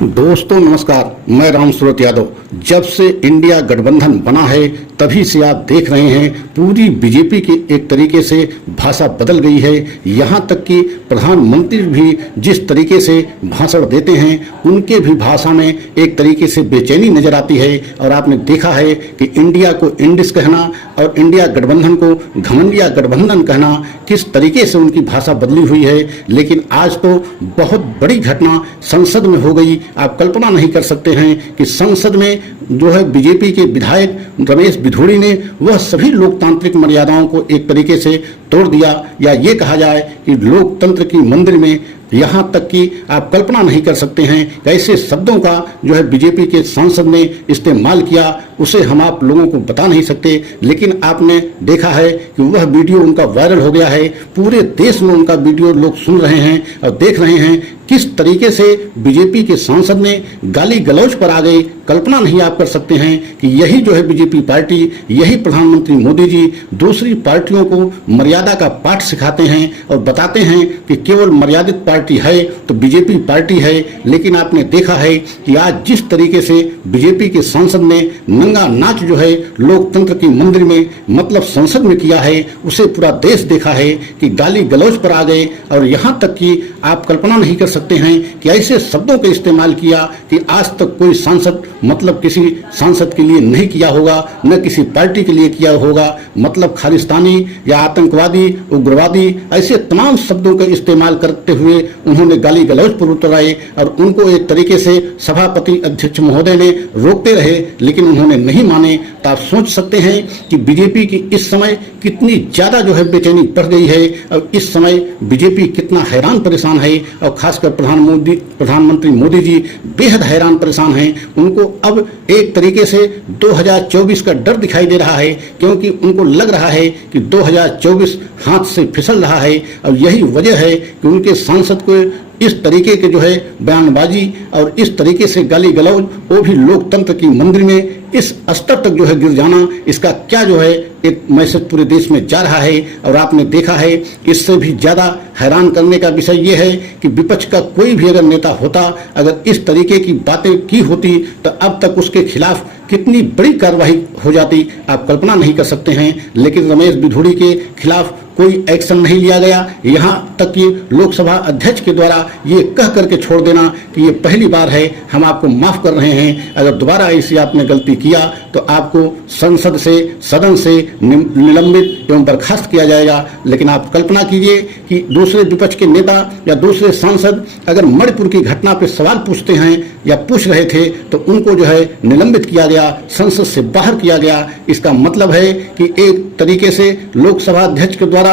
दोस्तों नमस्कार, मैं राम सूरत यादव। जब से इंडिया गठबंधन बना है तभी से आप देख रहे हैं पूरी बीजेपी की एक तरीके से भाषा बदल गई है। यहाँ तक कि प्रधानमंत्री भी जिस तरीके से भाषण देते हैं उनके भी भाषा में एक तरीके से बेचैनी नजर आती है। और आपने देखा है कि इंडिया को इंडिस कहना और इंडिया गठबंधन को घमंडिया गठबंधन कहना, किस तरीके से उनकी भाषा बदली हुई है। लेकिन आज तो बहुत बड़ी घटना संसद में हो गई। आप कल्पना नहीं कर सकते हैं कि संसद में जो है बीजेपी के विधायक रमेश बिधूड़ी ने वह सभी लोकतांत्रिक मर्यादाओं को एक तरीके से तोड़ दिया, या ये कहा जाए कि लोकतंत्र की मंदिर में यहाँ तक कि आप कल्पना नहीं कर सकते हैं कैसे शब्दों का जो है बीजेपी के सांसद ने इस्तेमाल किया, उसे हम आप लोगों को बता नहीं सकते। लेकिन आपने देखा है कि वह वीडियो उनका वायरल हो गया है, पूरे देश में उनका वीडियो लोग सुन रहे हैं और देख रहे हैं किस तरीके से बीजेपी के सांसद ने गाली गलौज पर आ गए। कल्पना नहीं आप कर सकते हैं कि यही जो है बीजेपी पार्टी, यही प्रधानमंत्री मोदी जी दूसरी पार्टियों को मर्यादा का पाठ सिखाते हैं और बताते हैं कि केवल मर्यादित पार्टी है तो बीजेपी पार्टी है। लेकिन आपने देखा है कि आज जिस तरीके से बीजेपी के सांसद ने नंगा नाच जो है लोकतंत्र की मंदिर में मतलब संसद में किया है, उसे पूरा देश देखा है कि गाली गलौज पर आ गए। और यहाँ तक कि आप कल्पना नहीं कर सकते हैं कि ऐसे शब्दों का इस्तेमाल किया कि आज तक कोई सांसद मतलब किसी सांसद के लिए नहीं किया होगा, न किसी पार्टी के लिए किया होगा। मतलब खालिस्तानी या आतंकवादी, उग्रवादी, ऐसे तमाम शब्दों का इस्तेमाल करते हुए उन्होंने गाली गलौज पर उतर आए और उनको एक तरीके से सभापति अध्यक्ष महोदय ने रोकते रहे, लेकिन उन्होंने नहीं माने। तो आप सोच सकते हैं कि बीजेपी की इस समय कितनी ज्यादा जो है बेचैनी बढ़ गई है और इस समय बीजेपी कितना हैरान परेशान है। और खासकर प्रधानमंत्री मोदी जी बेहद हैरान परेशान हैं। उनको अब एक तरीके से 2024 का डर दिखाई दे रहा है, क्योंकि उनको लग रहा है कि 2024 हाथ से फिसल रहा है। और यही वजह है कि उनके सांसद को इस तरीके के जो है बयानबाजी और इस तरीके से गाली गलौज, वो भी लोकतंत्र की मंदिर में इस स्तर तक जो है गिर जाना, इसका क्या जो है एक मैसेज पूरे देश में जा रहा है। और आपने देखा है इससे भी ज्यादा हैरान करने का विषय यह है कि विपक्ष का कोई भी अगर नेता होता, अगर इस तरीके की बातें की होती तो अब तक उसके खिलाफ कितनी बड़ी कार्रवाई हो जाती, आप कल्पना नहीं कर सकते हैं। लेकिन रमेश बिधूड़ी के खिलाफ कोई एक्शन नहीं लिया गया। यहाँ तक कि लोकसभा अध्यक्ष के द्वारा ये कह करके छोड़ देना कि ये पहली बार है, हम आपको माफ कर रहे हैं, अगर दोबारा ऐसी आपने गलती किया तो आपको संसद से, सदन से निलंबित एवं बर्खास्त किया जाएगा। लेकिन आप कल्पना कीजिए कि दूसरे विपक्ष के नेता या दूसरे सांसद अगर मणिपुर की घटना पर सवाल पूछते हैं या पूछ रहे थे तो उनको जो है निलंबित किया गया, संसद से बाहर किया गया। इसका मतलब है कि एक तरीके से लोकसभा अध्यक्ष के द्वारा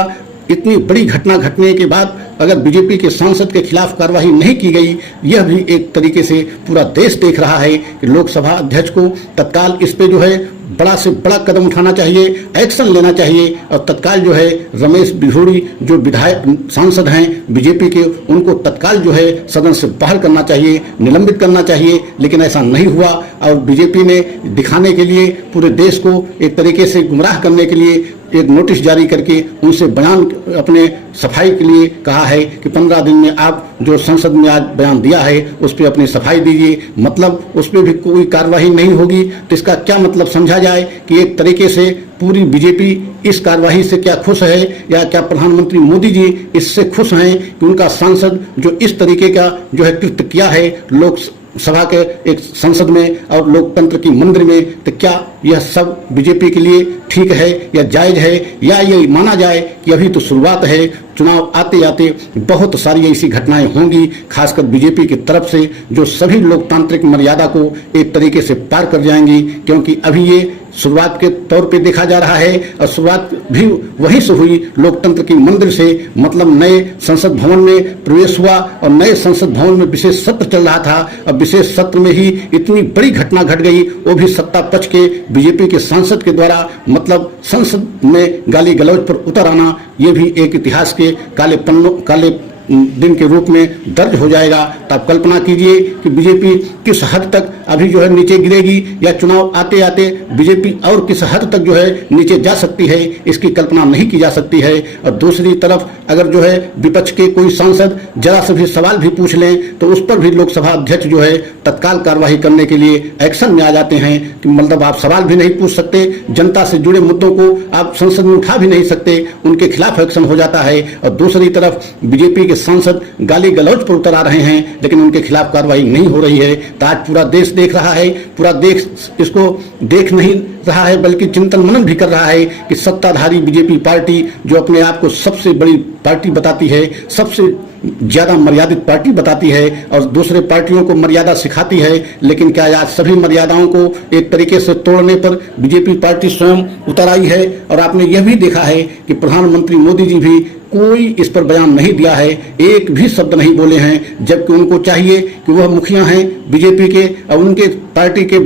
इतनी बड़ी घटना घटने के बाद अगर बीजेपी के सांसद के खिलाफ कार्रवाई नहीं की गई, यह भी एक तरीके से पूरा देश देख रहा है कि लोकसभा अध्यक्ष को तत्काल इस पे जो है बड़ा से बड़ा कदम उठाना चाहिए, एक्शन लेना चाहिए। और तत्काल जो है रमेश बिधूड़ी जो विधायक सांसद हैं बीजेपी के, उनको तत्काल जो है सदन से बाहर करना चाहिए, निलंबित करना चाहिए। लेकिन ऐसा नहीं हुआ और बीजेपी ने दिखाने के लिए, पूरे देश को एक तरीके से गुमराह करने के लिए एक नोटिस जारी करके उनसे बयान अपने सफाई के लिए कहा है कि 15 दिन में आप जो संसद में आज बयान दिया है उस पर अपनी सफाई दीजिए। मतलब उस पर भी कोई कार्रवाई नहीं होगी तो इसका क्या मतलब समझा जाए कि एक तरीके से पूरी बीजेपी इस कार्रवाई से क्या खुश है, या क्या प्रधानमंत्री मोदी जी इससे खुश हैं कि उनका सांसद जो इस तरीके का जो है कृत्य किया है लोकसभा के एक संसद में और लोकतंत्र की मंदिर में, तो क्या यह सब बीजेपी के लिए ठीक है या जायज है, या ये माना जाए कि अभी तो शुरुआत है, चुनाव आते आते बहुत सारी ऐसी घटनाएं होंगी खासकर बीजेपी की तरफ से जो सभी लोकतांत्रिक मर्यादा को एक तरीके से पार कर जाएंगी। क्योंकि अभी ये शुरुआत के तौर पे देखा जा रहा है और शुरुआत भी वहीं से हुई लोकतंत्र की मंदिर से। मतलब नए संसद भवन में प्रवेश हुआ और नए संसद भवन में विशेष सत्र चल रहा था और विशेष सत्र में ही इतनी बड़ी घटना घट गई, वो भी सत्ता पक्ष के बीजेपी के सांसद के द्वारा मतलब संसद में गाली गलौज पर उतर आना। ये भी एक इतिहास के काले दिन के रूप में दर्ज हो जाएगा। तो आप कल्पना कीजिए कि बीजेपी किस हद तक अभी जो है नीचे गिरेगी, या चुनाव आते आते बीजेपी और किस हद तक जो है नीचे जा सकती है, इसकी कल्पना नहीं की जा सकती है। और दूसरी तरफ अगर जो है विपक्ष के कोई सांसद जरा से भी सवाल भी पूछ लें तो उस पर भी लोकसभा अध्यक्ष जो है तत्काल कार्रवाई करने के लिए एक्शन में आ जाते हैं कि मतलब आप सवाल भी नहीं पूछ सकते, जनता से जुड़े मुद्दों को आप संसद में उठा भी नहीं सकते, उनके खिलाफ एक्शन हो जाता है। और दूसरी तरफ बीजेपी के सांसद गाली गलौज पर उतर आ रहे हैं, लेकिन उनके खिलाफ कार्रवाई नहीं हो रही है। तो आज पूरा देश देख रहा है, पूरा देश इसको देख नहीं रहा है बल्कि चिंतन मनन भी कर रहा है कि सत्ताधारी बीजेपी पार्टी जो अपने आप को सबसे बड़ी पार्टी बताती है, सबसे ज्यादा मर्यादित पार्टी बताती है और दूसरे पार्टियों को मर्यादा सिखाती है, लेकिन क्या आज सभी मर्यादाओं को एक तरीके से तोड़ने पर बीजेपी पार्टी स्वयं उतर आई है। और आपने यह भी देखा है कि प्रधानमंत्री मोदी जी भी कोई इस पर बयान नहीं दिया है, एक भी शब्द नहीं बोले हैं, जबकि उनको चाहिए कि वह मुखिया हैं बीजेपी के और उनके पार्टी के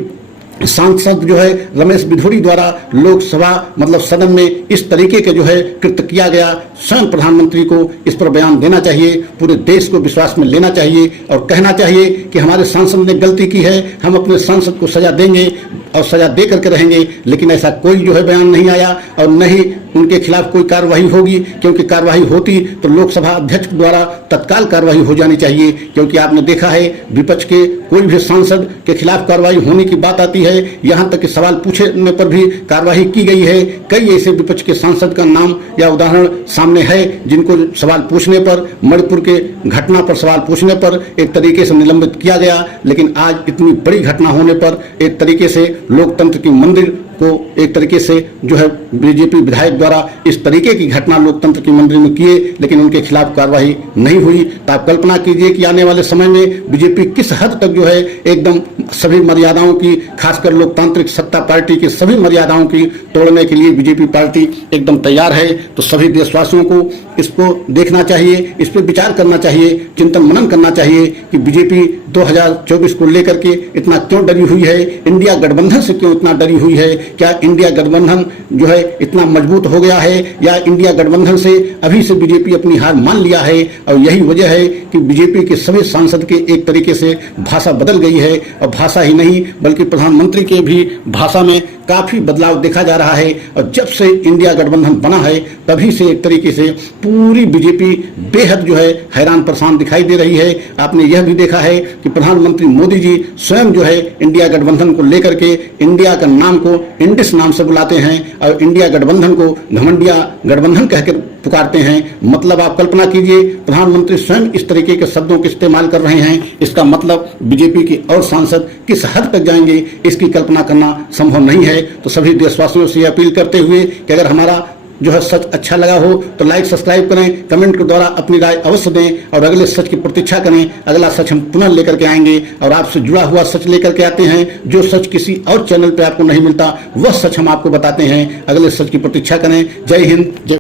सांसद जो है रमेश बिधूड़ी द्वारा लोकसभा मतलब सदन में इस तरीके के जो है कृत्य किया गया, स्वयं प्रधानमंत्री को इस पर बयान देना चाहिए, पूरे देश को विश्वास में लेना चाहिए और कहना चाहिए कि हमारे सांसद ने गलती की है, हम अपने सांसद को सजा देंगे और सजा दे करके रहेंगे। लेकिन ऐसा कोई जो है बयान नहीं आया और न ही उनके खिलाफ कोई कार्रवाई होगी, क्योंकि कार्रवाई होती तो लोकसभा अध्यक्ष द्वारा तत्काल कार्रवाई हो जानी चाहिए। क्योंकि आपने देखा है विपक्ष के कोई भी सांसद के खिलाफ कार्रवाई होने की बात आती है, यहाँ तक कि सवाल पूछने पर भी कार्रवाई की गई है। कई ऐसे विपक्ष के सांसद का नाम या उदाहरण सामने है जिनको सवाल पूछने पर, मणिपुर के घटना पर सवाल पूछने पर एक तरीके से निलंबित किया गया। लेकिन आज इतनी बड़ी घटना होने पर एक तरीके से लोकतंत्र की मंदिर को एक तरीके से जो है बीजेपी विधायक द्वारा इस तरीके की घटना लोकतंत्र की मंदिर में किए, लेकिन उनके खिलाफ कार्रवाई नहीं हुई। तो आप कल्पना कीजिए कि आने वाले समय में बीजेपी किस हद तक जो है एकदम सभी मर्यादाओं की, खासकर लोकतांत्रिक सत्ता पार्टी की सभी मर्यादाओं की तोड़ने के लिए बीजेपी पार्टी एकदम तैयार है। तो सभी देशवासियों को इसको देखना चाहिए, इस पर विचार करना चाहिए, चिंतन मनन करना चाहिए कि बीजेपी 2024 को लेकर के इतना क्यों डरी हुई है, इंडिया गठबंधन से क्यों इतना डरी हुई है। क्या इंडिया गठबंधन जो है इतना मजबूत हो गया है, या इंडिया गठबंधन से अभी से बीजेपी अपनी हार मान लिया है। और यही वजह है कि बीजेपी के सभी सांसद के एक तरीके से भाषा बदल गई है, और भाषा ही नहीं बल्कि प्रधानमंत्री के भी भाषा में काफी बदलाव देखा जा रहा है। और जब से इंडिया गठबंधन बना है तभी से एक तरीके से पूरी बीजेपी बेहद जो है हैरान परेशान दिखाई दे रही है। आपने यह भी देखा है कि प्रधानमंत्री मोदी जी स्वयं जो है इंडिया गठबंधन को लेकर के इंडिया का नाम को इंडिस नाम से बुलाते हैं और इंडिया गठबंधन को घमंडिया गठबंधन कहकर पुकारते हैं। मतलब आप कल्पना कीजिए प्रधानमंत्री स्वयं इस तरीके के शब्दों का इस्तेमाल कर रहे हैं, इसका मतलब बीजेपी के और सांसद किस हद तक जाएंगे इसकी कल्पना करना संभव नहीं है। तो सभी देशवासियों से अपील करते हुए कि अगर हमारा जो है सच अच्छा लगा हो तो लाइक सब्सक्राइब करें, कमेंट के द्वारा अपनी राय अवश्य दें और अगले सच की प्रतीक्षा करें। अगला सच हम पुनः लेकर के आएंगे और आपसे जुड़ा हुआ सच लेकर के आते हैं। जो सच किसी और चैनल पे आपको नहीं मिलता वह सच हम आपको बताते हैं। अगले सच की प्रतीक्षा करें। जय हिंद।